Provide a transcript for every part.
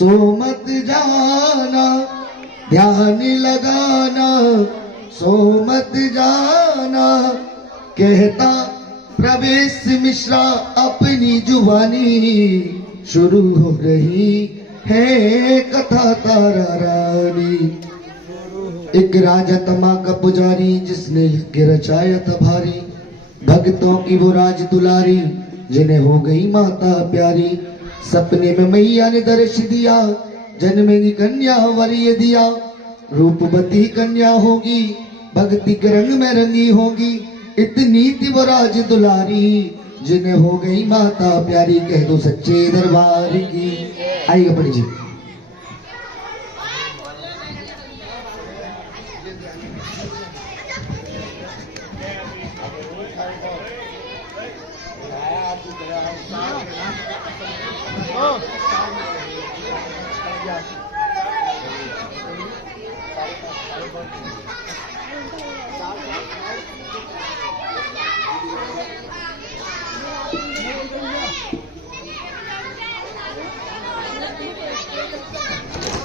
सो मत जाना, ध्यान लगाना सो मत जाना। कहता प्रवेश मिश्रा अपनी जुबानी, शुरू हो रही है कथा तारा रानी। एक राजा तमा का पुजारी, जिसने यज्ञ रचाया था भारी, भक्तों की वो राज दुलारी, जिन्हें हो गई माता प्यारी। सपने में मैया ने दर्श दिया, जन्मेगी कन्या वरीय दिया। रूपवती कन्या होगी, भक्ति के रंग में रंगी होगी। इतनी थी वो राज दुलारी, जिन्हें हो गई माता प्यारी। कह दो सच्चे दरबार की। आइए पंडित जी।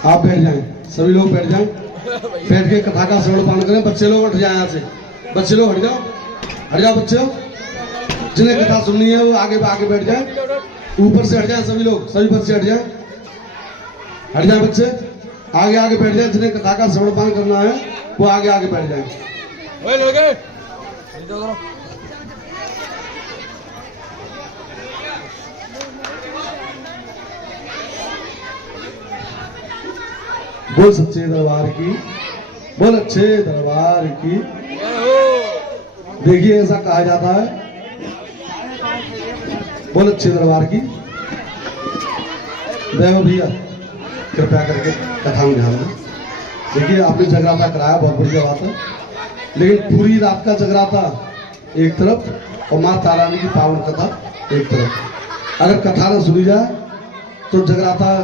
आप बैठ जाएं, सभी लोग बैठ जाएं, बैठ के कथा का श्रवण पान करें। बच्चे लोग हट जाएं यहाँ से, बच्चे लोग हट जाओ बच्चे। जिन्हें कथा सुननी है वो आगे बैठ जाएं, ऊपर से हट जाएं सभी लोग, सभी बच्चे हट जाएं बच्चे, आगे बैठ जाएं। जिन्हें कथा का श्रवण पान करना है वो आगे बैठ जाएं। बोल सच्चे दरबार की, बोल अच्छे दरबार की। देखिए ऐसा कहा जाता है, बोल अच्छे दरबार की। देव भैया कृपया करके कथा में ध्यान दें। देखिए आपने जगराता कराया, बहुत बढ़िया बात है, लेकिन पूरी रात का जगराता एक तरफ और मां तारा रानी की पावन कथा एक तरफ। अगर कथा न सुनी जाए तो जगराता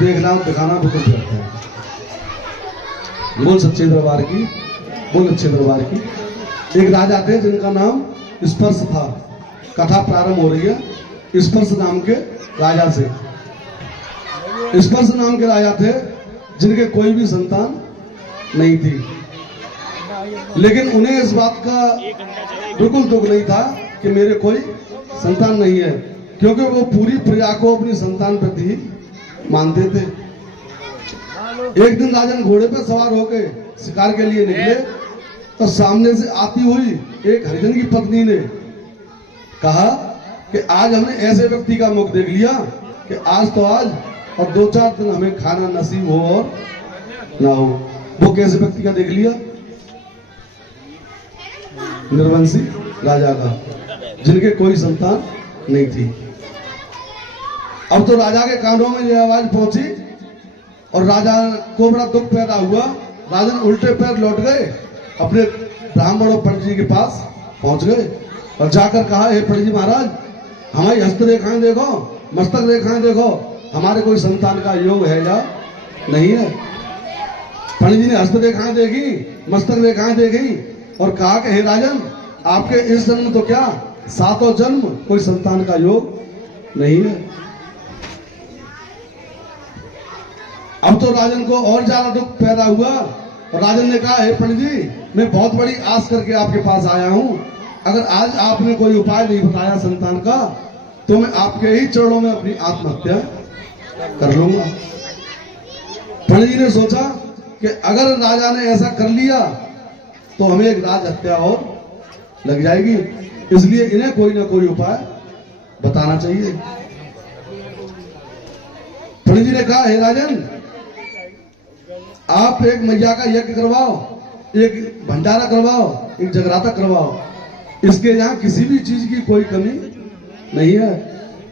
देखना दिखाना बिल्कुल व्यर्थ है। बोल सच्चे दरबार की, बोल अच्छे दरबार की। एक राजा थे जिनका नाम स्पर्श था। कथा प्रारंभ हो रही है स्पर्श नाम के राजा से। स्पर्श नाम के राजा थे जिनके कोई भी संतान नहीं थी, लेकिन उन्हें इस बात का बिल्कुल दुख नहीं था कि मेरे कोई संतान नहीं है, क्योंकि वो पूरी प्रजा को अपनी संतान प्रति मानते थे। एक दिन राजन घोड़े पर सवार होकर शिकार के लिए निकले तो सामने से आती हुई एक हरिजन की पत्नी ने कहा कि आज हमने ऐसे व्यक्ति का मुख देख लिया कि आज तो आज और 2-4 दिन हमें खाना नसीब हो और ना हो। वो कैसे व्यक्ति का देख लिया? निर्वंशी राजा का, जिनके कोई संतान नहीं थी। अब तो राजा के कानों में यह आवाज पहुंची और राजा को बड़ा दुख पैदा हुआ। राजन उल्टे पैर लौट गए, अपने ब्राह्मण और पंडित जी के पास पहुंच गए और जाकर कहा, हे पंडित जी महाराज, हमारी हस्तरेखाएं देखो, मस्तक रेखाएं देखो, हमारे कोई संतान का योग है या नहीं है। पंडित जी ने हस्तरेखाएं देखी, मस्तक रेखाएं देखी और कहा कि हे राजन, आपके इस जन्म तो क्या 7 जन्म कोई संतान का योग नहीं है। अब तो राजन को और ज्यादा दुख पैदा हुआ और राजन ने कहा, हे पंडित जी, मैं बहुत बड़ी आस करके आपके पास आया हूं, अगर आज आपने कोई उपाय नहीं बताया संतान का तो मैं आपके ही चरणों में अपनी आत्महत्या कर लूंगा। पंडित जी ने सोचा कि अगर राजा ने ऐसा कर लिया तो हमें एक राज हत्या और लग जाएगी, इसलिए इन्हें कोई ना कोई उपाय बताना चाहिए। पंडित जी ने कहा, हे राजन, आप एक मैया का यज्ञ करवाओ, एक भंडारा करवाओ, एक जगराता करवाओ। इसके यहाँ किसी भी चीज की कोई कमी नहीं है।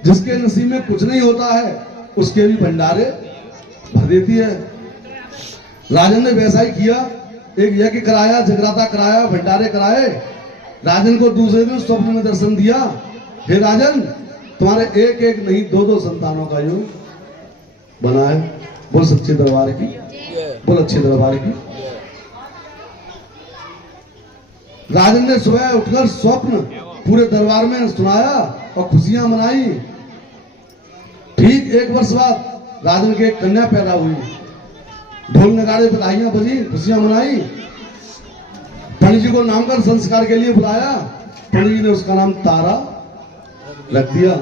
जिसके नसीब में कुछ नहीं होता है उसके भी भंडारे भर देती है। राजन ने वैसा ही किया, एक यज्ञ कराया, जगराता कराया, भंडारे कराए। राजन को दूसरे दिन स्वप्न में दर्शन दिया, हे राजन, तुम्हारे एक एक नहीं 2-2 संतानों का योग बना है। बोल सच्चे दरबार की, बोल अच्छे दरबार की। राजन ने सुबह उठकर स्वप्न पूरे दरबार में सुनाया और खुशियां मनाई। ठीक 1 वर्ष बाद राजन की एक कन्या पैदा हुई। ढोल नगाड़े बधाइयां बजी, खुशियां मनाई। पंडित जी को नामकरण संस्कार के लिए बुलाया। पंडित जी ने उसका नाम तारा रख दिया।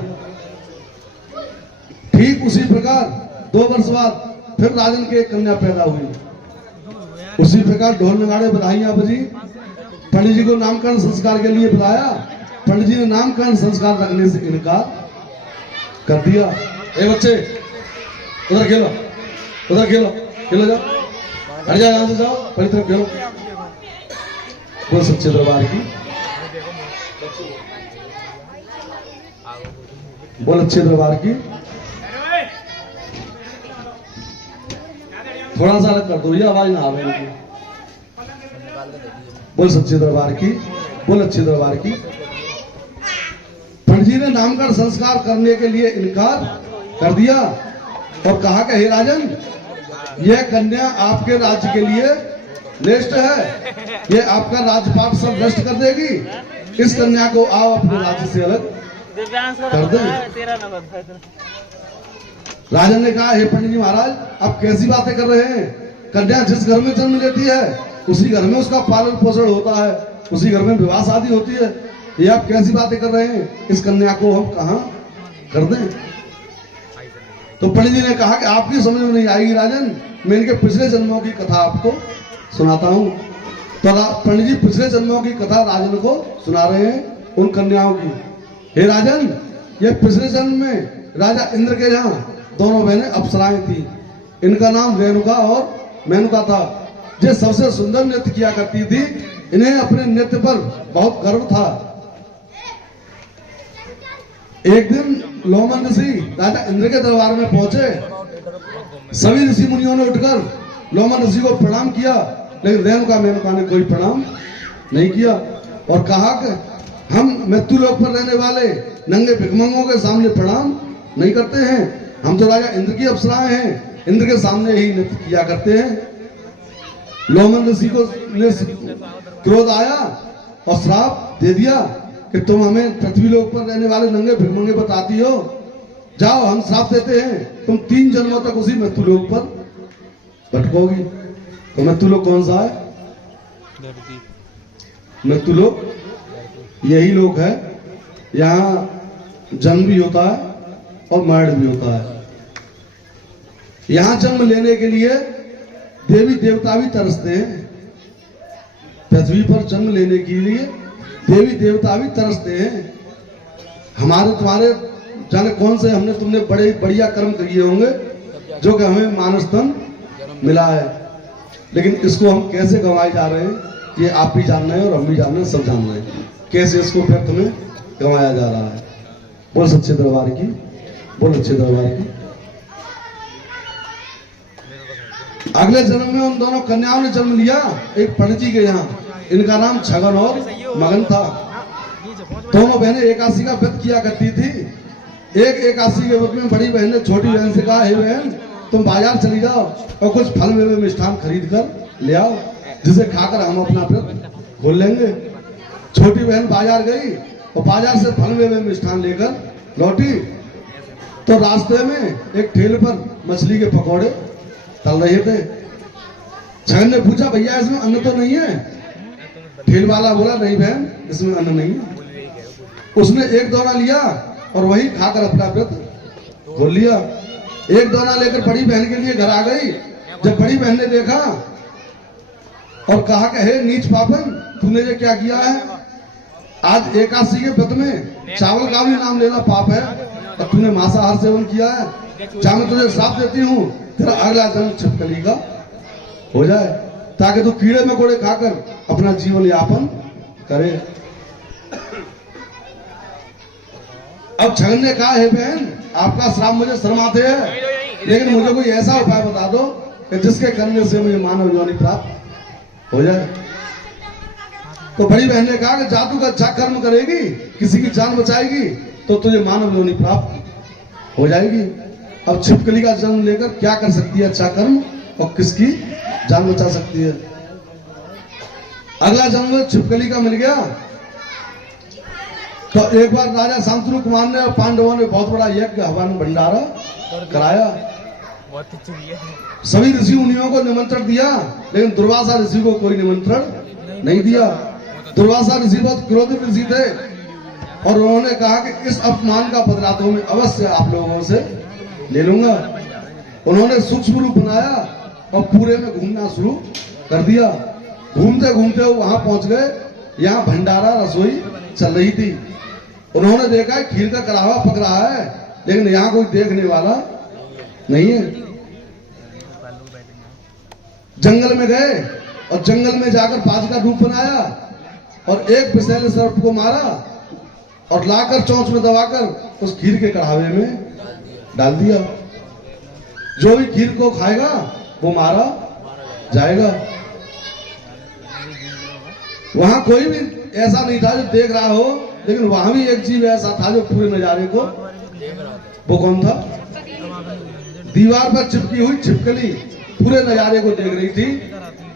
ठीक उसी प्रकार 2 वर्ष बाद फिर राजन की एक कन्या पैदा हुई। उसी प्रकार ढोल नगाड़े बधाइयां बजी, पंडित जी को नामकरण संस्कार के लिए बुलाया। पंडित जी ने नामकरण संस्कार रखने से इनकार कर दिया। ए बच्चे उधर खेलो, उधर खेलो, खेलो जाओ, हट जाओ, यहां से जाओ, पहली तरफ खेलो। बोल सच्चे दरबार की, बोल अच्छे दरबार की। थोड़ा सा अलग कर दो, ये आवाज ना आवे इनकी। बोल सच्चे दरबार की, बोल अच्छे दरबार की। पंडित जी ने नामकरण संस्कार करने के लिए इनकार कर दिया और कहा कि हे राजन, यह कन्या आपके राज्य के लिए श्रेष्ठ है, यह आपका राजपाट सब नष्ट कर देगी। इस कन्या को आओ अपने राज्य से अलग कर दे। राजन ने कहा, हे पंडित जी महाराज, आप कैसी बातें कर रहे हैं? कन्या जिस घर में जन्म लेती है उसी घर में उसका पालन पोषण होता है, उसी घर में विवाह शादी होती है। ये आप कैसी बातें कर रहे हैं? इस कन्या को हम कहां कर दें? तो पंडित जी ने कहा कि आपकी समझ में नहीं आएगी राजन, मैं इनके पिछले जन्मों की कथा आपको सुनाता हूं। तो पंडित जी पिछले जन्मों की कथा राजन को सुना रहे हैं, उन कन्याओं की। हे राजन, ये पिछले जन्म में राजा इंद्र के यहाँ दोनों बहनें अप्सराएं थी। इनका नाम रेणुका और मेनका था। जो सबसे सुंदर नृत्य किया करती थी, इन्हें अपने नृत्य पर बहुत गर्व था। एक दिन लोमन ऋषि राजा इंद्र के दरबार में पहुंचे। सभी ऋषि मुनियों ने उठकर लोमन ऋषि को प्रणाम किया, लेकिन रेणुका मेनका ने कोई प्रणाम नहीं किया और कहा कि हम मृत्युलोक पर रहने वाले नंगे भिखमंगों के सामने प्रणाम नहीं करते हैं, हम तो राजा इंद्र की अप्सराएं हैं, इंद्र के सामने ही नृत्य किया करते हैं। लोमन ऋषि को क्रोध आया और श्राप दे दिया कि तुम हमें पृथ्वी लोक पर रहने वाले नंगे भिखमंगे बताती हो। जाओ, हम श्राप देते हैं, तुम 3 जन्मों तक उसी मृत्युलोक पर भटकोगी। तो मृत्युलोक कौन सा है? मृत्युलोक यही लोक है, यहाँ जन्म भी होता है और मरण भी होता है। यहां जन्म लेने के लिए देवी देवता भी तरसते हैं। पृथ्वी पर जन्म लेने के लिए देवी देवता भी तरसते हैं। हमारे तुम्हारे जाने कौन से हमने तुमने बड़े बढ़िया कर्म किए होंगे जो कि हमें मानस तन मिला है, लेकिन इसको हम कैसे गंवाए जा रहे हैं, ये आप भी जान रहे हैं और हम भी जान रहे हैं, सब जान रहे हैं कैसे इसको व्यर्थ में गंवाया जा रहा है। बोल सच्चे दरबार की, बोल अच्छे दरबार की। अगले जन्म में उन दोनों कन्याओं ने जन्म लिया एक पंडित जी के यहाँ। इनका नाम छगन और मगन था। दोनों बहनें एकादशी का व्रत किया करती थी। एक एकादशी के व्रत में बड़ी बहन ने छोटी बहन से कहा, हे बहन, तुम बाजार चली जाओ और कुछ फल मेवे मिष्ठान खरीद कर ले आओ, जिसे खाकर हम अपना व्रत खोल लेंगे। छोटी बहन बाजार गई और बाजार से फल मेवे मिष्ठान लेकर लौटी तो रास्ते में एक ठेले पर मछली के पकौड़े तल रहे थे। छगन ने पूछा, भैया इसमें अन्न तो नहीं है? ठेल वाला बोला, नहीं बहन, इसमें अन्न नहीं है। उसने एक दोना लिया और वही खाकर अपना व्रत खोल लिया। एक दोना लेकर बड़ी बहन के लिए घर आ गई। जब बड़ी बहन ने देखा और कहा कि हे नीच पापन, तूने ये क्या किया है? आज एकादशी के व्रत में चावल का भी नाम लेना पाप है और तूने मांसाहार सेवन किया है। जा मैं तुझे श्राप देती हूँ, तेरा अगला जन्म छिपकली का हो जाए, ताकि तू कीड़े मकोड़े खाकर अपना जीवन यापन करे। अब छगन ने कहा, हे बहन, आपका श्राप मुझे शर्म आते है, लेकिन मुझे कोई ऐसा उपाय बता दो कि जिसके करने से मुझे मानव योनि प्राप्त हो जाए। तो बड़ी बहन ने कहा कि जादू का अच्छा कर्म करेगी, किसी की जान बचाएगी तो तुझे मानव योनि प्राप्त हो जाएगी। अब छिपकली का जन्म लेकर क्या कर सकती है अच्छा कर्म और किसकी जान बचा सकती है? अगला जन्म छिपकली का मिल गया। तो एक बार राजा शांतनु कुमार ने और पांडवों ने बहुत बड़ा यज्ञ हवन भंडारा कराया। बहुत अच्छी हुई है। सभी ऋषि मुनियों को निमंत्रण दिया, लेकिन दुर्वासा ऋषि को कोई निमंत्रण नहीं दिया। दुर्वासा ऋषि बहुत क्रोधित ऋषि थे और उन्होंने कहा कि इस अपमान का बदला तो मैं अवश्य आप लोगों से ले लूंगा। उन्होंने सूक्ष्म रूप बनाया और पूरे में घूमना शुरू कर दिया। घूमते घूमते वो वहां पहुंच गए, यहाँ भंडारा रसोई चल रही थी। उन्होंने देखा खीर का कढ़ावा पक रहा है, लेकिन यहाँ कोई देखने वाला नहीं है। जंगल में गए और जंगल में जाकर बाज का रूप बनाया और एक विषैले सर्प को मारा और लाकर चोंच में दबाकर उस खीर के कढ़ावे में डाल दिया। जो भी खीर को खाएगा वो मारा जाएगा। वहां कोई भी ऐसा नहीं था जो देख रहा हो, लेकिन वहां भी एक जीव ऐसा था जो पूरे नजारे को, वो कौन था? दीवार पर चिपकी हुई छिपकली पूरे नजारे को देख रही थी।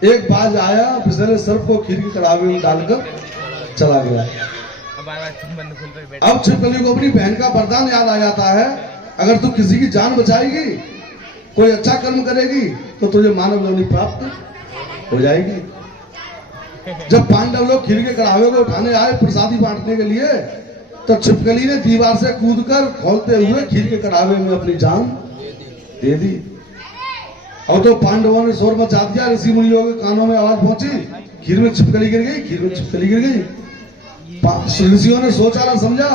एक बाज आया, विषैले सर्प को खीर के कढ़ावे में डालकर चला गया। अब छिपकली को अपनी बहन का वरदान याद आ जाता है, अगर तू किसी की जान बचाएगी, कोई अच्छा कर्म करेगी, तो तुझे मानव योनि प्राप्त हो जाएगी। जब पांडव लोग खीर के कढ़ावे को उठाने आए प्रसादी बांटने के लिए, तो छिपकली ने दीवार से कूदकर खोलते हुए खीर के कढ़ावे में अपनी जान दे दी। और तो पांडवों ने शोर मचा दिया, ऋषि मुनियों के कानों में आवाज पहुंची, खीर में छिपकली गिर गई, खीर में छिपकली गिर गई। ऋषियों ने सोचा ना समझा,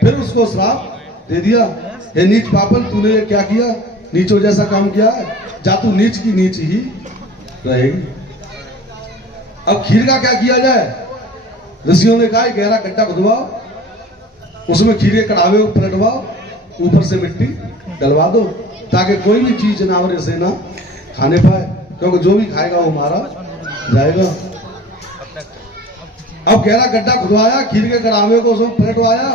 फिर उसको श्राप दे दिया, हे नीच पापन, तूने ये क्या किया? नीचों जैसा काम किया है, जा तू नीच की नीच ही रहेगी। अब खीर का क्या किया जाए? ऋषियों ने कहा गहरा गड्ढा खुदवाओ, उसमें खीर के कढ़ावे को पलटवाओ, ऊपर से मिट्टी डलवा दो, ताकि कोई भी चीज जनावर इसे ना खाने पाए, क्योंकि जो भी खाएगा वो मारा जाएगा। अब गहरा गड्ढा खुदवाया, खीर के कढ़ावे को उसमें पलटवाया।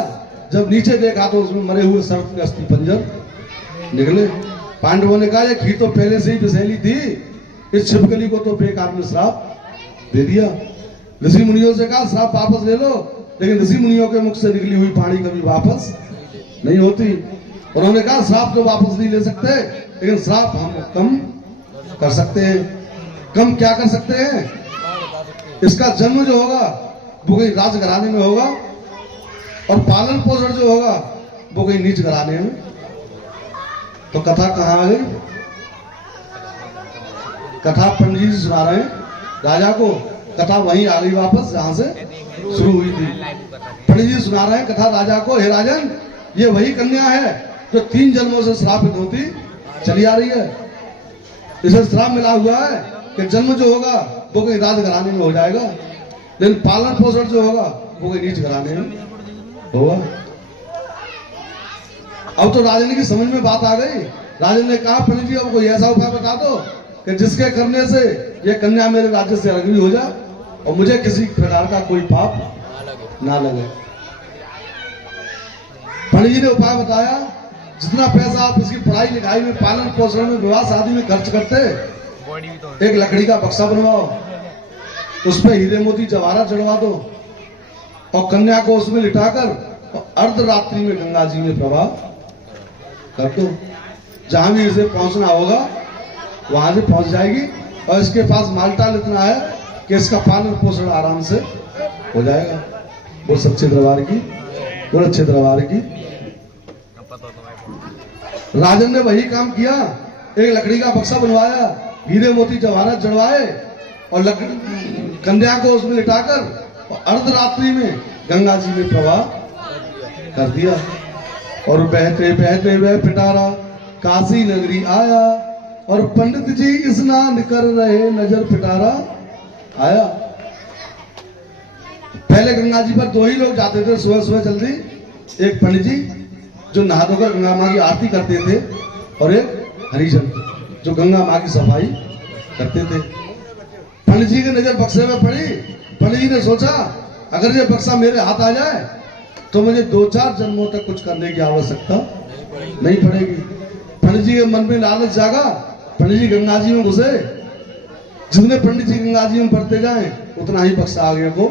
जब नीचे देखा तो उसमें मरे हुए सर्प के अस्थि पंजर निकले। पांडवों ने कहा ये खीर तो पहले से ही विषैली थी, इस छिपकली को तो बेकार में श्राप दे दिया। ऋषि मुनियों से कहा श्राप वापस ले लो, लेकिन ऋषि मुनियों के मुख से निकली हुई वाणी कभी वापस नहीं होती। उन्होंने कहा श्राप तो वापस नहीं ले सकते, लेकिन श्राप हम कम कर सकते हैं। कम क्या कर सकते हैं? इसका जन्म जो होगा वो कहीं राजघराने में होगा, और पालन पोषण जो होगा वो कहीं नीच घराने में। तो कथा कहाँ आ गई? कथा पंडित जी सुना रहे हैं राजा को, कथा वहीं आ गई वापस जहां से शुरू हुई थी। पंडित जी सुना रहे हैं कथा राजा को, हे राजन, ये वही कन्या है जो 3 जन्मों से श्रापित होती चली आ रही है। इसे श्राप मिला हुआ है कि जन्म जो होगा वो कहीं राजघराने में हो जाएगा, लेकिन पालन पोषण जो होगा वो कहीं नीच घराने में होगा। अब तो राजन की समझ में बात आ गई। राजन ने कहा पंडित जी अब कोई ऐसा उपाय बता दो कि जिसके करने से ये कन्या मेरे राज्य से अलग भी हो जाए और मुझे किसी प्रकार का कोई पाप ना लगे। पंडित जी ने उपाय बताया, जितना पैसा आप इसकी पढ़ाई लिखाई में, पालन पोषण में, विवाह शादी में खर्च करते, एक लकड़ी का बक्सा बनवाओ, उसमें हीरे मोती जवाहरात जड़वा दो और कन्या को उसमें लिटाकर अर्धरात्रि में गंगा जी में प्रवाह कर दो। जहां भी इसे पहुंचना होगा वहां से पहुंच जाएगी, और इसके पास मालटाल इतना है कि इसका पालन पोषण आराम से हो जाएगा। वो सच्चे दरबार की, वो अच्छे दरबार की। राजन ने वही काम किया, एक लकड़ी का बक्सा बनवाया, हीरे मोती जवाहरात जड़वाए और कन्या को उसमें लिटाकर अर्धरात्रि में गंगा जी में प्रवाह कर दिया। और बहते बहते वह पिटारा काशी नगरी आया, और पंडित जी स्नान कर रहे, नजर पिटारा आया। पहले गंगा जी पर 2 ही लोग जाते थे सुबह सुबह जल्दी, एक पंडित जी जो नहा धोकर गंगा माँ की आरती करते थे, और एक हरिजन जो गंगा माँ की सफाई करते थे। पंडित जी की नजर बक्से में पड़ी। पंडित जी ने सोचा अगर ये बक्सा मेरे हाथ आ जाए तो मुझे 2-4 जन्मों तक कुछ करने की आवश्यकता नहीं पड़ेगी। पंडित जी के मन में लालच जागा, पंडित जी गंगा जी में घुसे। जितने पंडित जी गंगा जी में बढ़ते जाए उतना ही बक्सा आगे को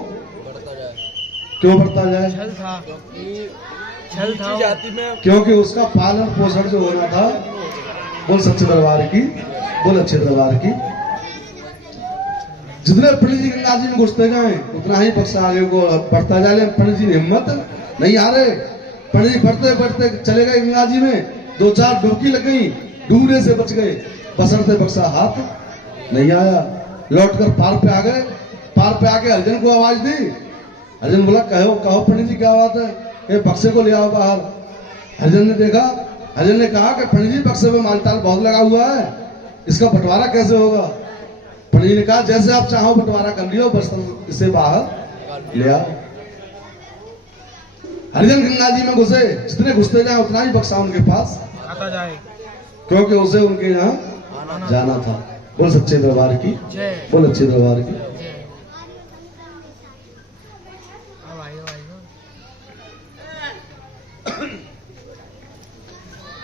क्यों बढ़ता जाए? छल था जाति में, क्योंकि उसका पालन पोषण जो होना था बोल सच्चे दरबार की, बोल अच्छे दरबार की। जितने पंडित जी गंगा जी में घुसते गए उतना ही बक्सा आगे को बढ़ता जा रहा। पंडित जी ने हिम्मत नहीं आ रहे, पंडित जी बढ़ते बढ़ते चले गए गंगा जी में, 2-4 डुबकी लग गई, डूबने से बच गए, बसरते बक्सा हाथ नहीं आया। लौटकर पार पे आ गए, पार पे आके हरिजन को आवाज दी। हरिजन बोला कहो कहो पंडित जी क्या बात है, ये बक्से को ले आओ बाहर। हरिजन ने देखा, हरिजन ने कहा कि पंडित जी बक्से में मालताल बहुत लगा हुआ है, इसका बंटवारा कैसे होगा। पंडित जी ने कहा जैसे आप चाहो बंटवारा कर लियो, बस इसे बाहर ले आओ। हरिजन गंगा जी में घुसे, जितने घुसते जाए उतना ही बक्सा उनके पास आता जाए, क्योंकि उसे उनके यहाँ जाना था। बोल सच्चे दरबार की, बोल अच्छे दरबार की।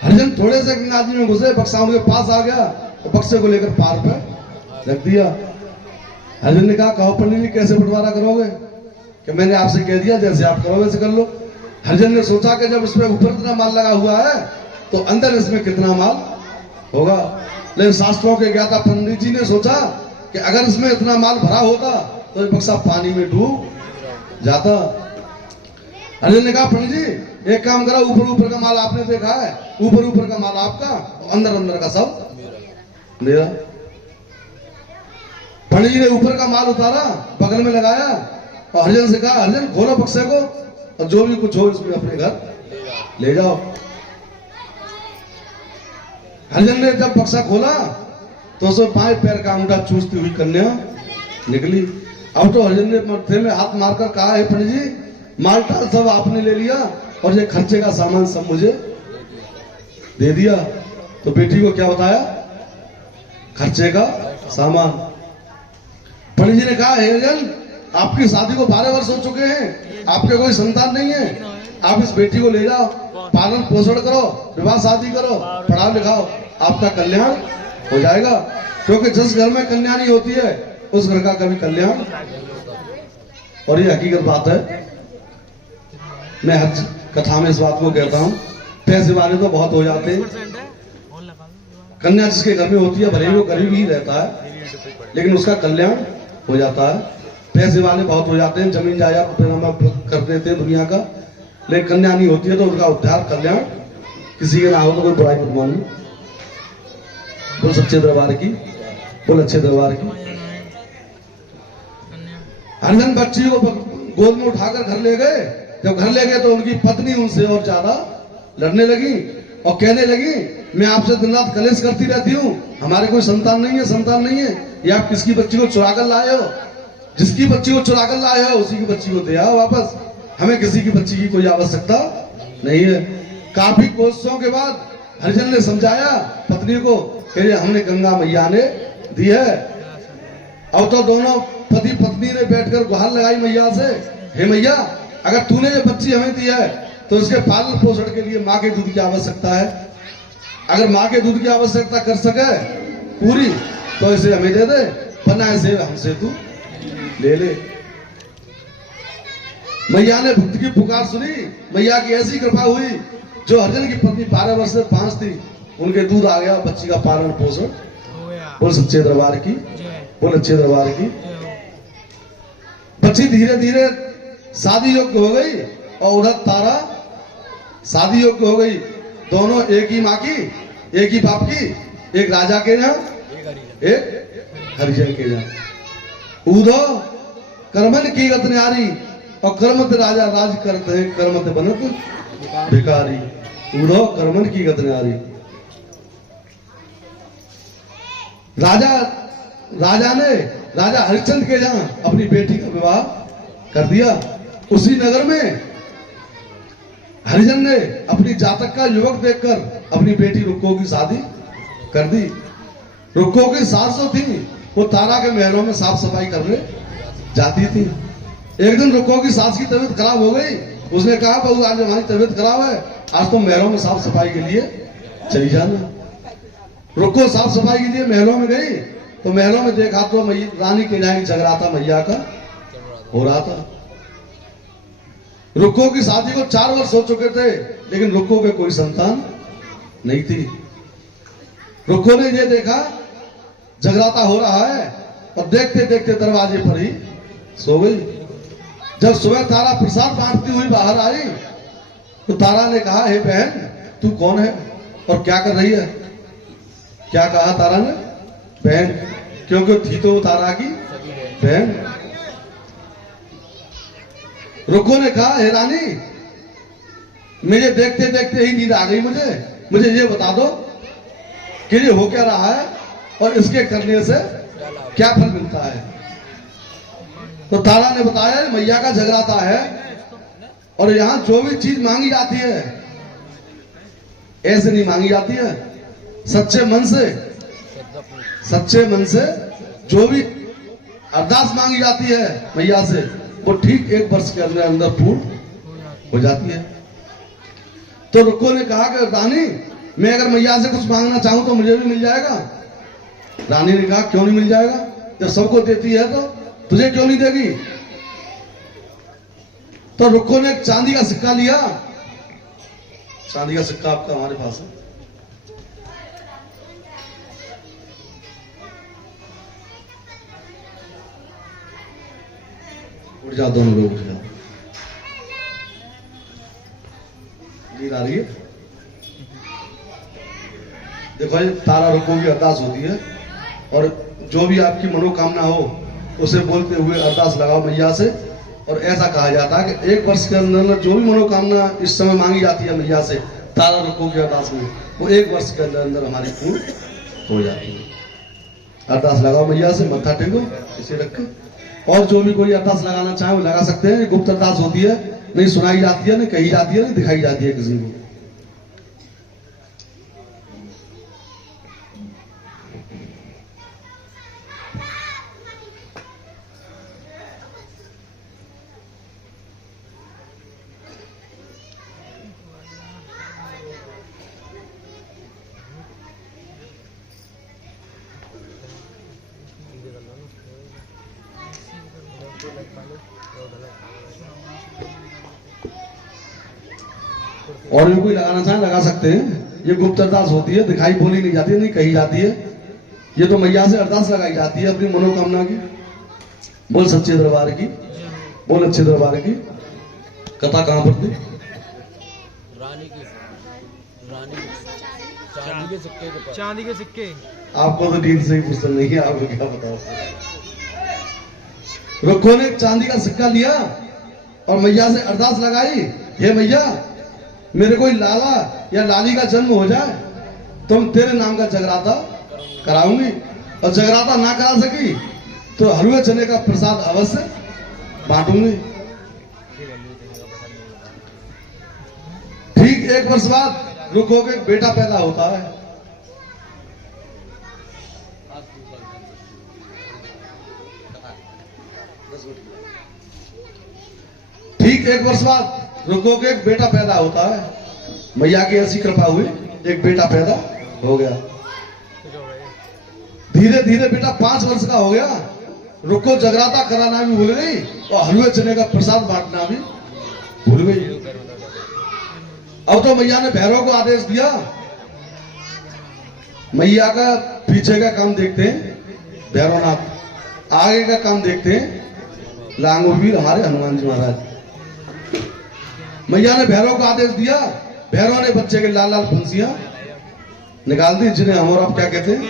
हरिजन थोड़े से गंगा जी में घुसे, बक्सा उनके पास आ गया तो बक्से को लेकर पार पे रख दिया। हरिजन ने कहा कहो पंडित जी कैसे बंटवारा करोगे, कि मैंने आपसे कह दिया जैसे आप करो वैसे कर लो। हरिजन ने सोचा कि जब इसमें ऊपर इतना माल लगा हुआ है तो अंदर इसमें कितना माल होगा। लेकिन शास्त्रों के ज्ञाता पंडित जी ने सोचा कि अगर इसमें इतना माल भरा होता तो ये बक्सा पानी में डूब जाता। हरिजन ने कहा पंडित जी एक काम करो, ऊपर ऊपर का माल आपने देखा है, ऊपर ऊपर का माल आपका, अंदर अंदर का सब मेरा। पंडित जी ने ऊपर का माल उतारा, बगल में लगाया और हरिजन से कहा हरिजन खोलो बक्से को और जो भी कुछ हो इसमें अपने घर ले जाओ। हरिजन ने जब बक्सा खोला तो उसमें 5 पैर का अंगूठा चूसती हुई कन्या निकली। अब तो हरिजन ने मत्थे में हाथ मारकर कहा है पंडित जी मालटाल सब आपने ले लिया और ये खर्चे का सामान सब मुझे दे दिया। तो बेटी को क्या बताया, खर्चे का सामान। पंडित जी ने कहा हरिजन आपकी शादी को 12 वर्ष हो चुके हैं, आपके कोई संतान नहीं है, आप इस बेटी को ले जाओ, पालन पोषण करो, विवाह शादी करो, पढ़ाओ लिखाओ, आपका कल्याण हो जाएगा। क्योंकि जिस घर में कन्या नहीं होती है उस घर का कभी कल्याण। और ये हकीकत बात है, मैं हर कथा में इस बात को कहता हूँ, पैसे वाले तो बहुत हो जाते हैं, कन्या जिसके घर में होती है भले ही वो गरीब ही रहता है लेकिन उसका कल्याण हो जाता है। पैसे वाले बहुत हो जाते हैं, जमीन जायदाद कर देते हैं दुनिया का, लेकिन कन्या नहीं होती है तो उनका उद्धार कल्याण किसी के ना हो तो कोई बुराई मत मानी। बोल सच्चे दरबार की, बोल अच्छे दरबार की। हरिजन बच्ची को गोद में उठाकर घर ले गए। जब घर ले गए तो उनकी पत्नी उनसे और ज्यादा लड़ने लगी और कहने लगी मैं आपसे दिन रात कलेश करती रहती हूँ, हमारे कोई संतान नहीं है, संतान नहीं है, ये आप किसकी बच्ची को चुरा कर लाए हो, जिसकी बच्ची को चुरा कर लाए हो उसी की बच्ची को दे आओ वापस, हमें किसी की बच्ची की कोई आवश्यकता नहीं है। काफी कोशिशों के बाद हरिजन ने समझाया पत्नी को कि हमने गंगा मैया ने दी है। अब तो दोनों पति पत्नी ने बैठकर गुहार लगाई मैया से, हे मैया अगर तूने ये बच्ची हमें दी है तो इसके पालन पोषण के लिए माँ के दूध की आवश्यकता है, अगर माँ के दूध की आवश्यकता कर सके पूरी तो इसे हमें दे दे, वरना इसे हमसे तू ले ले। मैया ने भक्त की पुकार सुनी, मैया की ऐसी कृपा हुई जो हरिजन की पत्नी 12 वर्ष से 5 थी उनके दूध आ गया, बच्ची का पालन पोषण। बोल सच्चे दरबार की, बोल अच्छे दरबार की। बच्ची धीरे धीरे शादी योग्य हो गई और उधर तारा शादी योग्य हो गई। दोनों एक ही माँ की, एक ही बाप की, एक राजा के यहाँ एक हरिजन के यहाँ। उधो कर्मन की गत न्यारी और कर्मत राजा राज करते हैं, कर्मत बनत भिखारी। उधो कर्मन की गत न्यारी। राजा हरिश्चंद्र के यहाँ अपनी बेटी का विवाह कर दिया। उसी नगर में हरिजन ने अपनी जातक का युवक देखकर अपनी बेटी रुक्को की शादी कर दी। रुक्को की सास जो थी वो तारा के महलों में साफ सफाई करने जाती थी। एक दिन रुक्को की सास की तबीयत खराब हो गई, उसने कहा बहू आज हमारी तबीयत खराब है, आज तुम महलों में साफ सफाई के लिए चली जाना। रुक्को साफ सफाई के लिए महलों में गई तो महलों में देखा तो रानी के यहाँ जगराता मैया का हो रहा था। रुक्को की शादी को 4 वर्ष हो चुके थे लेकिन रुक्को के कोई संतान नहीं थी। रुक्को ने ये देखा जगराता हो रहा है और देखते देखते दरवाजे पर ही सो गई। जब सुबह तारा प्रसाद बांटती हुई बाहर आई तो तारा ने कहा, हे बहन, तू कौन है और क्या कर रही है? क्या कहा तारा ने? बहन, क्योंकि थी तो तारा की बहन। रुक्को ने कहा, हे रानी, मुझे देखते देखते ही नींद आ गई। मुझे ये बता दो कि ये हो क्या रहा है और इसके करने से क्या फल मिलता है। तो तारा ने बताया, मैया का जगराता है और यहां जो भी चीज मांगी जाती है ऐसे नहीं मांगी जाती है, सच्चे मन से जो भी अरदास मांगी जाती है मैया से, वो ठीक 1 वर्ष के अंदर अंदर पूर्ण हो जाती है। तो रुक्को ने कहा कि रानी, मैं अगर मैया से कुछ मांगना चाहूं तो मुझे भी मिल जाएगा? रानी ने कहा, क्यों नहीं मिल जाएगा? जब सबको देती है तो तुझे क्यों नहीं देगी? तो रुक्को ने एक चांदी का सिक्का लिया। चांदी का सिक्का आपका हमारे पास है। उठ जाओ दोनों लोग, उठ जाओ। नींद आ रही है? देखो, ये तारा रुक्को की अरदास होती है और जो भी आपकी मनोकामना हो उसे बोलते हुए अरदास लगाओ मैया से। और ऐसा कहा जाता है कि 1 वर्ष के अंदर जो भी मनोकामना इस समय मांगी जाती है मैया से तारा रुक्को की अरदास में, वो 1 वर्ष के अंदर अंदर हमारी पूर्ण हो जाती है। अरदास लगाओ मैया से, मत्था टेको इसे रख के। और जो भी कोई अरदास लगाना चाहे वो लगा सकते हैं। गुप्त अरदास होती है, नहीं सुनाई जाती है, नहीं कही जाती है, नहीं दिखाई जाती है किसी को। और भी कोई लगाना चाहे लगा सकते हैं। ये गुप्त अरदास होती है, दिखाई बोली नहीं जाती है, नहीं कही जाती है। ये तो मैया से अरदास लगाई जाती है अपनी मनोकामना की। बोल सच्चे दरबार की, बोल अच्छे दरबार की। कथा कहां पर थी? चांदी के सिक्के। आपको तो नींद से ही फुर्सत नहीं है, आपको क्या बताओ। रुक्को ने चांदी का सिक्का लिया और मैया से अरदास लगाई, हे मैया, मेरे कोई लाला या लाली का जन्म हो जाए तो हम तेरे नाम का जगराता कराऊंगी। और जगराता ना करा सकी तो हलवे चने का प्रसाद अवश्य बांटूंगी। ठीक 1 वर्ष बाद रुक्को के बेटा पैदा होता है। ठीक 1 वर्ष बाद रुक्को के एक बेटा पैदा होता है। मैया की ऐसी कृपा हुई, एक बेटा पैदा हो गया। धीरे धीरे बेटा 5 वर्ष का हो गया। रुक्को जगराता कराना भी भूल गई और हलवे चने का प्रसाद बांटना भी भूल गई। अब तो मैया ने भैरव को आदेश दिया, मैया का पीछे का काम देखते हैं भैरवनाथ, आगे का काम देखते हैं लांगूरवीर हमारे हनुमान जी महाराज। मैया ने भैरव को आदेश दिया। भैरव ने बच्चे के लाल लाल फंसियां निकाल दी, जिन्हें हम और आप क्या कहते हैं?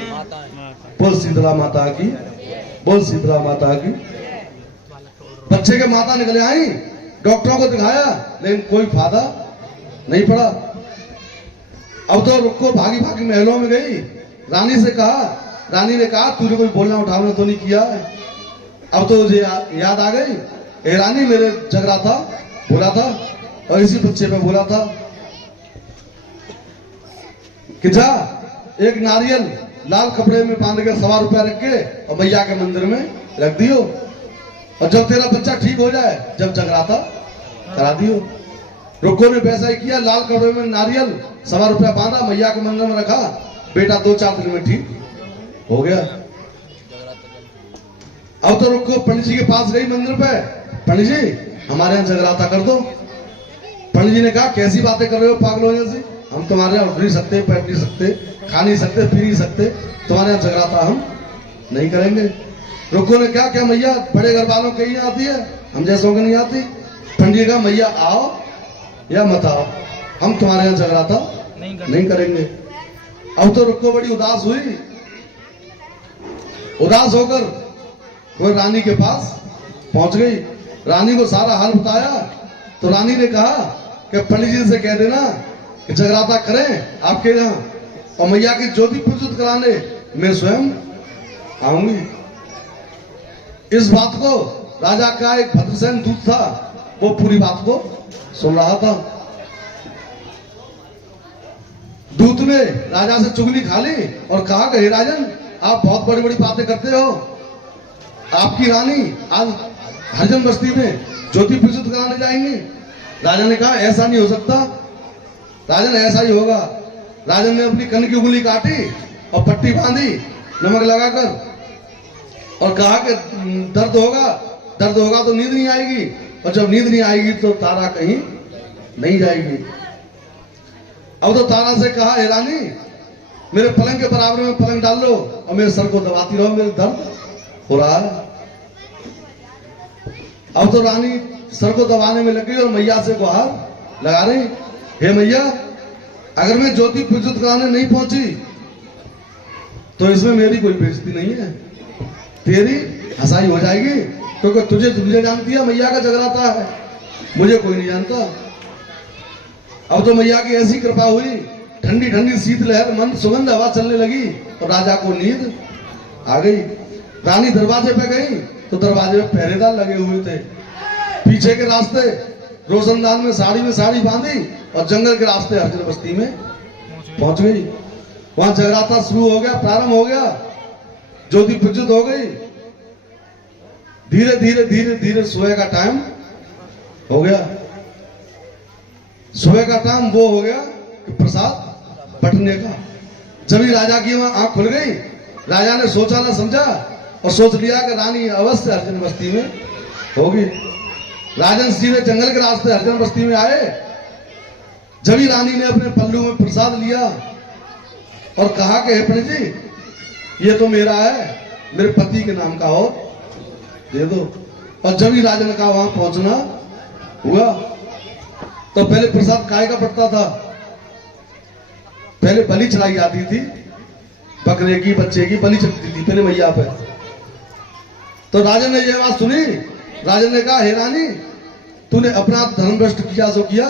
बोल शीतला माता की, बोल शीतला माता की। बच्चे के माता निकले आई, डॉक्टरों को दिखाया लेकिन कोई फायदा नहीं पड़ा। अब तो रुक्को भागी भागी महलों में गई, रानी से कहा। रानी ने कहा, तूने कोई बोलना उठावना तो नहीं किया है? अब तो मुझे याद आ गई, ए रानी, मेरे जगराता बोला था और इसी बच्चे पे बोला था कि जा एक नारियल लाल कपड़े में बांध के 1.25 रुपया रख के और मैया के मंदिर में रख दियो, और जब तेरा बच्चा ठीक हो जाए जब जगराता करा दियो। रुक्को ने वैसा ही किया, लाल कपड़े में नारियल 1.25 रुपया बांधा, मैया के मंदिर में रखा। बेटा 2-4 दिन में ठीक हो गया। अब तो रुक्को पंडित जी के पास गई मंदिर पे, पंडित जी हमारे यहाँ जगराता कर दो। पंडित जी ने कहा, कैसी बातें कर रहे हो पागलों जैसी? हम तुम्हारे यहाँ उठ नहीं सकते, बैठ नहीं सकते, खा नहीं सकते, पी नहीं सकते, तुम्हारे यहाँ जगराता हम नहीं करेंगे। रुको ने क्या क्या मैया बड़े घर वालों के यहाँ आती है, हम जैसों के नहीं आती। पंडित का मैया आओ या मत आओ, हम तुम्हारे यहाँ जगराता नहीं करेंगे। अब तो रुको बड़ी उदास हुई, उदास होकर वो रानी के पास पहुंच गई। रानी को सारा हाल बताया तो रानी ने कहा कि पंडित जी से कह देना कि जगराता करें आपके यहाँ, और मैया की ज्योति प्रज्वलित कराने मैं स्वयं आऊंगी। इस बात को राजा का एक भद्रसेन दूत था, वो पूरी बात को सुन रहा था। दूत ने राजा से चुगली खा ली और कहा कि हे राजन, आप बहुत बड़ी बड़ी बातें करते हो, आपकी रानी आज हरिजन बस्ती में ज्योति प्रज्वलित कराने जाएंगी। राजा ने कहा ऐसा नहीं हो सकता राजन, ऐसा ही होगा। राजन ने अपनी कन की उंगली काटी और पट्टी बांधी नमक लगाकर, और कहा कि दर्द होगा तो नींद नहीं आएगी, और जब नींद नहीं आएगी तो तारा कहीं नहीं जाएगी। अब तो तारा से कहा हे रानी, मेरे पलंग के बराबर में पलंग डाल लो और मेरे सर को दबाती रहो, मेरे दर्द हो रहा है। अब तो रानी सर को दबाने में लग गई और मैया से गुहार लगा रही, हे मैया, अगर मैं ज्योति प्रज्वलित कराने नहीं पहुंची तो इसमें मेरी कोई बेइज्जती नहीं है, तेरी हंसाई हो जाएगी, क्योंकि तुझे जानती है मैया का जगराता है, मुझे कोई नहीं जानता। अब तो मैया की ऐसी कृपा हुई, ठंडी ठंडी शीतलहर मन सुगंध हवा चलने लगी और राजा को नींद आ गई। रानी दरवाजे पे गई तो दरवाजे में पहरेदार लगे हुए थे। पीछे के रास्ते रोशनदान में साड़ी बांधी और जंगल के रास्ते हरिजन बस्ती में पहुंच गई। वहां जगराता शुरू हो गया, प्रारंभ हो गया, ज्योति प्रज्वलित हो गई। धीरे धीरे धीरे धीरे सुबह का टाइम हो गया। सुबह का टाइम वो हो गया कि प्रसाद बटने का। जब ही राजा की वहां आंख खुल गई, राजा ने सोचा ना समझा और सोच लिया कि रानी अवश्य हरिजन बस्ती में होगी। राजन सीधे जंगल के रास्ते हरिजन बस्ती में आए। जब ही रानी ने अपने पल्लू में प्रसाद लिया और कहा कि हे पंडित जी, ये तो मेरा है, मेरे पति के नाम का हो, दे दो। और जब ही राजन का वहां पहुंचना हुआ तो पहले प्रसाद काय का पड़ता था, पहले बलि चढ़ाई जाती थी, बकरे की बच्चे की बलि चढ़ती थी पहले मैया पे। तो राजन ने यह बात सुनी, राजन ने कहा हे रानी, तूने अपना धर्म भ्रष्ट किया सो किया,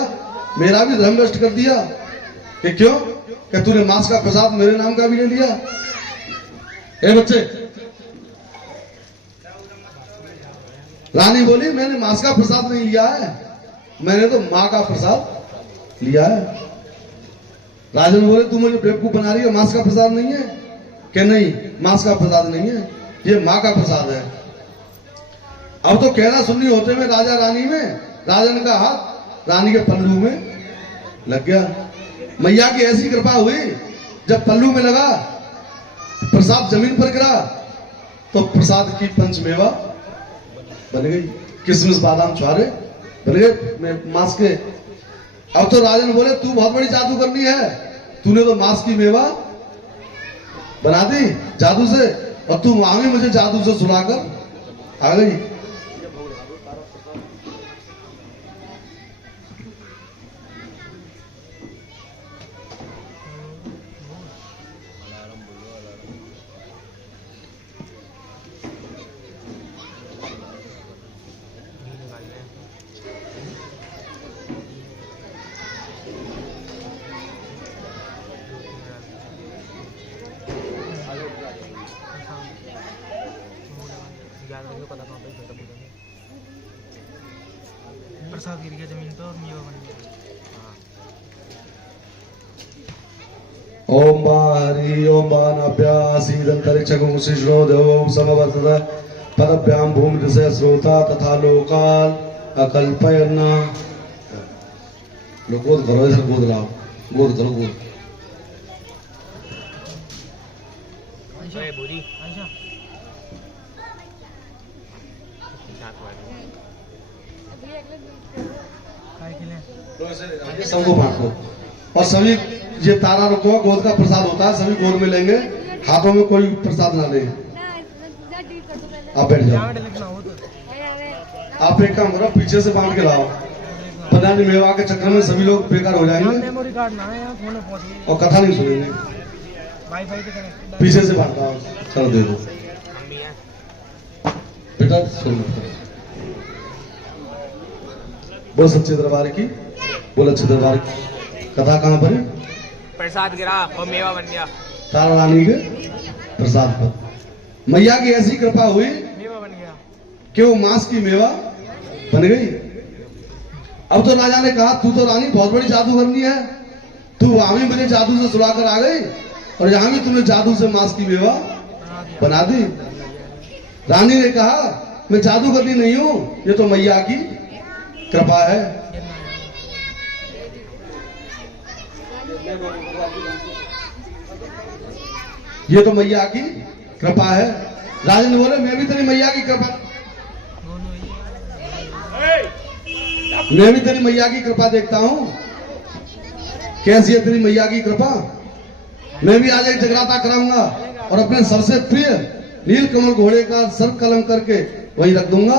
मेरा भी धर्म भ्रष्ट कर दिया। कि क्यों? कि तूने मांस का प्रसाद मेरे नाम का भी ले लिया। ए बच्चे, रानी बोली मैंने मांस का प्रसाद नहीं लिया है, मैंने तो मां का प्रसाद लिया है। राजन बोले तू मुझे बेवकूफ बना रही है, मांस का प्रसाद नहीं है। कि नहीं, मांस का प्रसाद नहीं है, ये मां का प्रसाद है। अब तो कहना सुननी होते में राजा रानी में राजन का हाथ रानी के पल्लू में लग गया। मैया की ऐसी कृपा हुई, जब पल्लू में लगा प्रसाद जमीन पर गिरा तो प्रसाद की पंचमेवा बन गई, किशमिश बादाम छुआरे बन गए मांस के। अब तो राजन बोले तू बहुत बड़ी जादू करनी है, तूने तो मांस की मेवा बना दी जादू से, और तू वहां भी मुझे जादू से सुलाकर आ गई। प्रसाद गिर गया जमीन पर और मेवा बन गया। ओम बारी ओम बानाभ्यासीदंतरिक्षगुं शिश्रोधोम समवर्तत परभ्याम भूमि दिशा श्रोता तथा लोकाल अकल्पयन्। गोद करो, इधर गोद लाओ, गोद करो गोद। काय के लिए ये सबको बांट दो और सभी ये तारा रखो गोद का प्रसाद होता है, सभी गोद में लेंगे, हाथों में कोई प्रसाद ना ले। आप बैठ जाओ। जाट लिखना हो तो आप एक काम करो, पीछे से बांध के लाओ, पता नहीं मेवा के चक्कर में सभी लोग बेकार हो यहाँ जाएंगे मेमोरी कार्ड ना है, यहाँ फोन में पहुंच गई और कथा नहीं सुनेंगे। वाईफाई पे कनेक्ट पीछे से बांधता हूँ, चलो दे दो बेटा, सुन बोल सच्चे दरबार की, बोल अच्छे दरबार की। कथा कहाँ पर है? प्रसाद गिरा और मेवा बन गया। तारा रानी के प्रसाद पर मैया की ऐसी कृपा हुई मेवा बन गया। कि वो मांस की मेवा बन गई। अब तो राजा ने कहा तू तो रानी बहुत बड़ी जादूगरनी है, तू वहां भी मुझे जादू से सुला कर आ गई और यहाँ भी तुमने जादू से मांस की मेवा बना दी। रानी ने कहा मैं जादूगरनी नहीं हूं, ये तो मैया की कृपा है। ये तो मैया की कृपा है। राजन बोले मैं भी तेरी मैया की कृपा, मैं भी तेरी मैया की कृपा देखता हूं। कैसी है तेरी मैया की कृपा? मैं भी आज एक जगराता कराऊंगा और अपने सबसे प्रिय नील कमल घोड़े का सर कलम करके वहीं रख दूंगा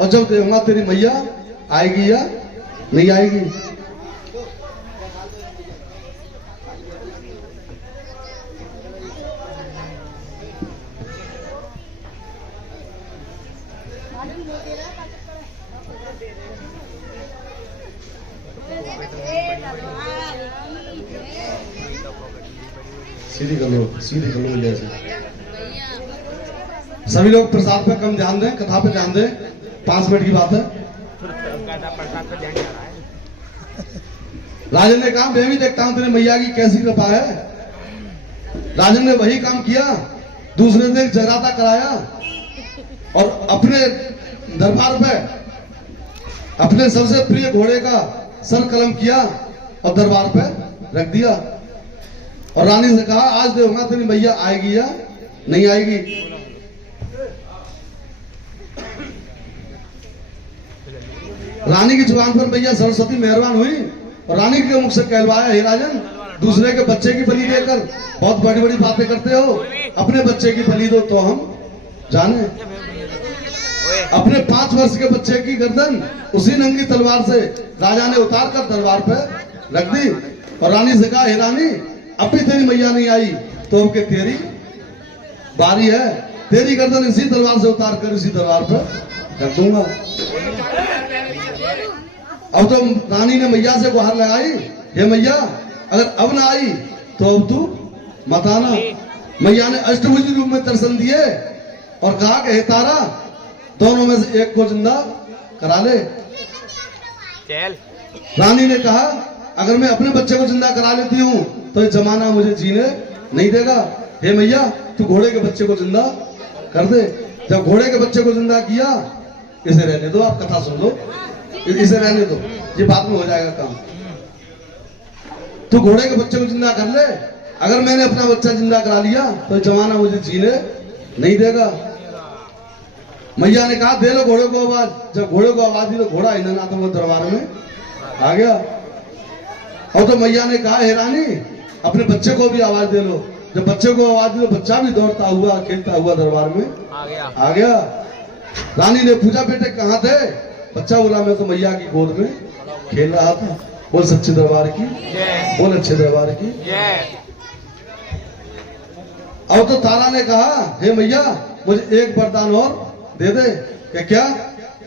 और जब देखूंगा तेरी मैया आएगी या नहीं आएगी। सीधी कर लो, सीधी कर लो मिल जाए। सभी लोग प्रसाद पे कम ध्यान दें, कथा पे ध्यान दें, 5 मिनट की बात है। प्रसाद पे ध्यान जा रहा है। राजन ने कहा मैं भी देखता हूं तेरे मैया की कैसी कृपा है। राजन ने वही काम किया, दूसरे दिन जगराता कराया और अपने दरबार पे अपने सबसे प्रिय घोड़े का सर कलम किया और दरबार पे रख दिया और रानी से कहा आज देखूंगा तेरी मैया आएगी या नहीं आएगी। रानी की जुबान पर मैया सरस्वती मेहरबान हुई और रानी के मुख से कहलवाया हे राजन, दूसरे के बच्चे की बलि देकर बहुत बड़ी बड़ी बातें करते हो, अपने बच्चे की बलि दो तो हम जाने। अपने 5 वर्ष के बच्चे की गर्दन उसी नंगी तलवार से राजा ने उतार कर दरबार पे रख दी और रानी से कहा हे रानी, अब भी तेरी मैया नहीं आई तो अब के तेरी बारी है, तेरी गर्दन इसी तलवार से उतार कर इसी दरबार पे रख दूंगा। अब तो रानी ने मैया से गुहार लगाई, हे मैया अगर अब ना आई तो अब तू मत आना। मैया ने अष्टभुजी रूप में दर्शन दिए और कहा कि हे तारा, दोनों में से एक को जिंदा करा ले। चल रानी ने कहा अगर मैं अपने बच्चे को जिंदा करा लेती हूँ तो ये जमाना मुझे जीने नहीं देगा। हे मैया तू घोड़े के बच्चे को जिंदा कर दे। जब घोड़े के बच्चे को जिंदा किया, इसे रहने दो, आप कथा सुन लो, इसे रहने दो, ये बाद में हो जाएगा काम। तू घोड़े के बच्चे को जिंदा कर ले, अगर मैंने अपना बच्चा जिंदा करा लिया तो जमाना मुझे जीने नहीं देगा। मैया ने कहा दे लो घोड़े को आवाज। जब घोड़े को आवाज दी तो घोड़ा हिलना तो वो दरबार में आ गया। और तो मैया ने कहा हे रानी, अपने बच्चे को भी आवाज दे लो। जब बच्चे को आवाज दी तो बच्चा भी दौड़ता हुआ खेलता हुआ दरबार में आ गया। रानी ने पूछा बेटे कहाँ थे? बच्चा बोला मैं तो मैया की गोद में खेल रहा था। बोल सच्चे दरबार की, बोल अच्छे दरबार की। अब तो तारा ने कहा हे मैया मुझे एक वरदान और दे दे। क्या?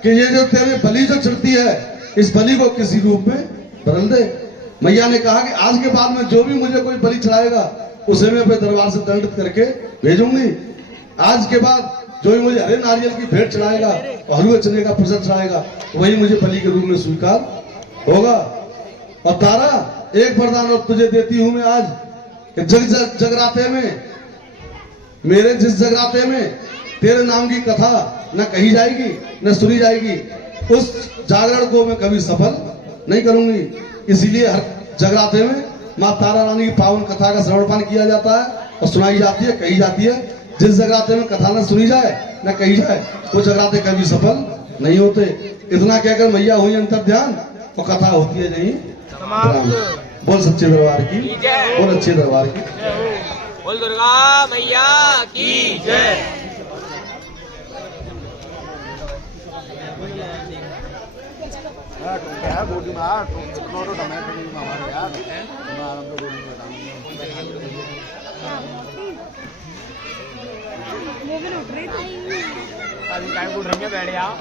कि ये जो तेरे बलि जो चढ़ती है इस बलि को किसी रूप में बदल दे। मैया ने कहा कि आज के बाद में जो भी मुझे कोई बलि चढ़ाएगा उसे मैं अपने दरबार से दंडित करके भेजूंगी। आज के बाद जो भी मुझे हरे नारियल की भेंट चढ़ाएगा और हलवे चने का प्रसाद चढ़ाएगा वही मुझे बलि के रूप में स्वीकार होगा। और तारा एक वरदान और तुझे देती हूं मैं आज कि जगराते में, मेरे जिस जगराते में तेरे नाम की कथा न कही जाएगी न सुनी जाएगी, उस जागरण को मैं कभी सफल नहीं करूंगी। इसीलिए हर जगराते में माँ तारा रानी की पावन कथा का श्रवणपान किया जाता है और सुनाई जाती है, कही जाती है। जिस जगराते में कथा न सुनी जाए न कही जाए वो जगराते कभी सफल नहीं होते। इतना कहकर मैया हुई अंतर ध्यान और कथा होती है नहीं समाप्त। बोल सच्चे दरबार की, जय। बोल अच्छे दरबार की। बोल दुर्गा मैया की जय। अभी टाइम को ड्रिंक बैठ जाओ।